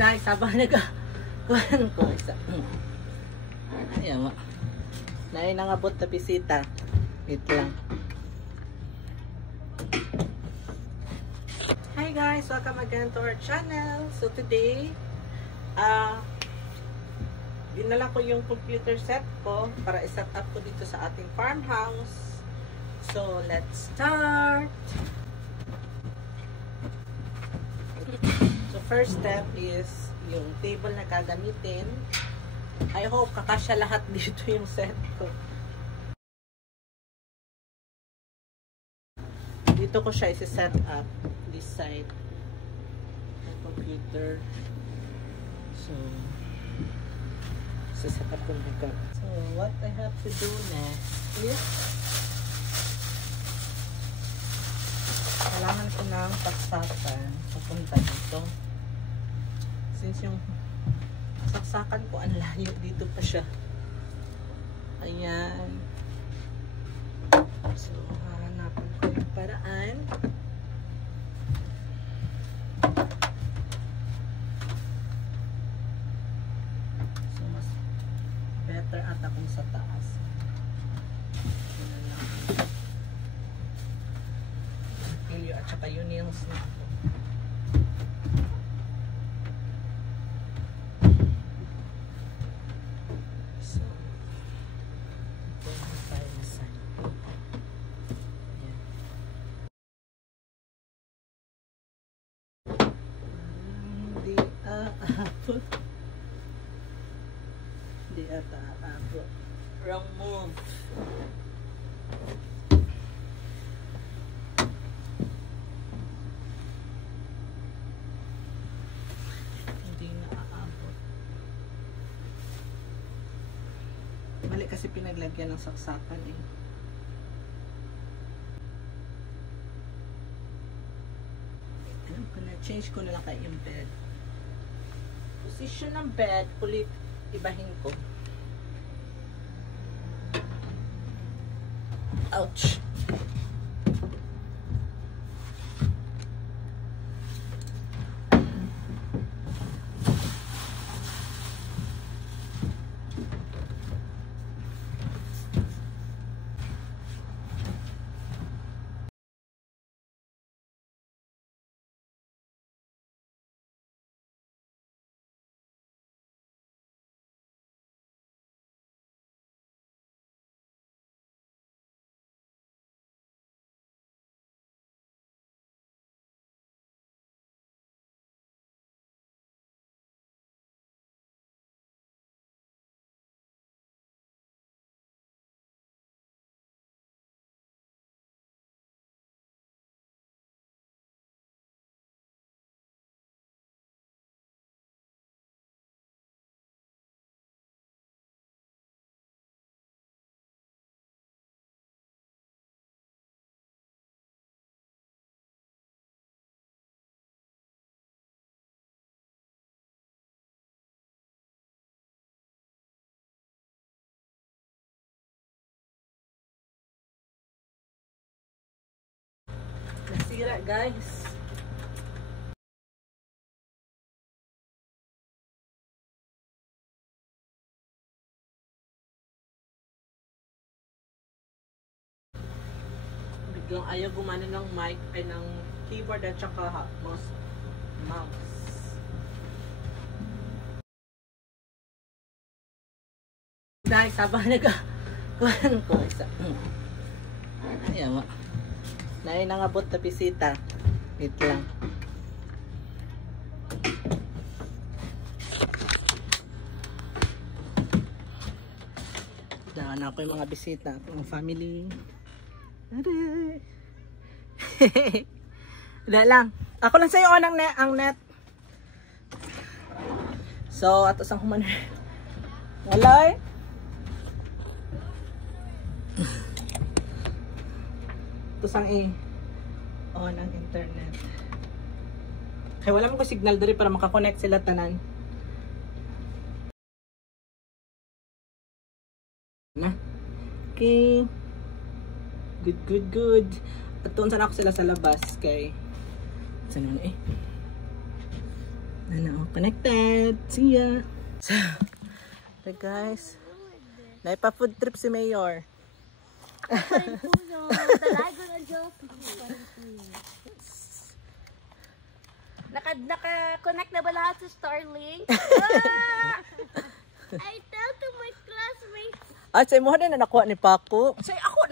Dahil sabang nag-kuhan ko isa. Ayan mo. Naay nangabot na bisita. Wait lang. Hi guys! Welcome again to our channel. So today, dinala ko yung computer set ko para i-set up ko dito sa ating farmhouse. So let's start! So first step is yung table na gagamitin. I hope kakasya lahat dito yung set ko. Dito ko siya isi-set up this side ng computer. So set up ko dito. So what I have to do next is kailangan ko ng saksakan papunta dito. Since yung saksakan ko ang layo, dito pa siya. Ayan. So hahanapan ko yung paraan. So mas better ata kung sa taas. Pilyo at saka yung nails na ako. So ito ang tayo na side. Ayan. Hindi aabot. Hindi ata aabot. Wrong move. Mali kasi pinaglagyan ng saksakan eh. Alam ko na, change ko na lang kayo yung bed. Position ng bed, ulit ibahin ko. Ouch! Nasira guys. Biglang ayaw gumana ng mic ay ng keyboard at saka mouse. Dahil sabang nag-kuhan ko isa. Ayan mo. Naay nangabot na bisita. Wait lang. Daan ako yung mga bisita. Yung family. Wala lang. Ako lang sa'yo ang net. So, ato sang human. Wala eh. Tusang on ang internet. Kaya wala mo ko signal diri para makakonect sila tanan. Na. Okay. Good. At tuon sana ako sila sa labas kay saan na Ano, connected. See ya. So, guys. Naipa-food trip si Mayor. Naka-connect na ba lahat sa Starlink? I tell to my classmates. At sa imo na nakuha ni Paco. Say ako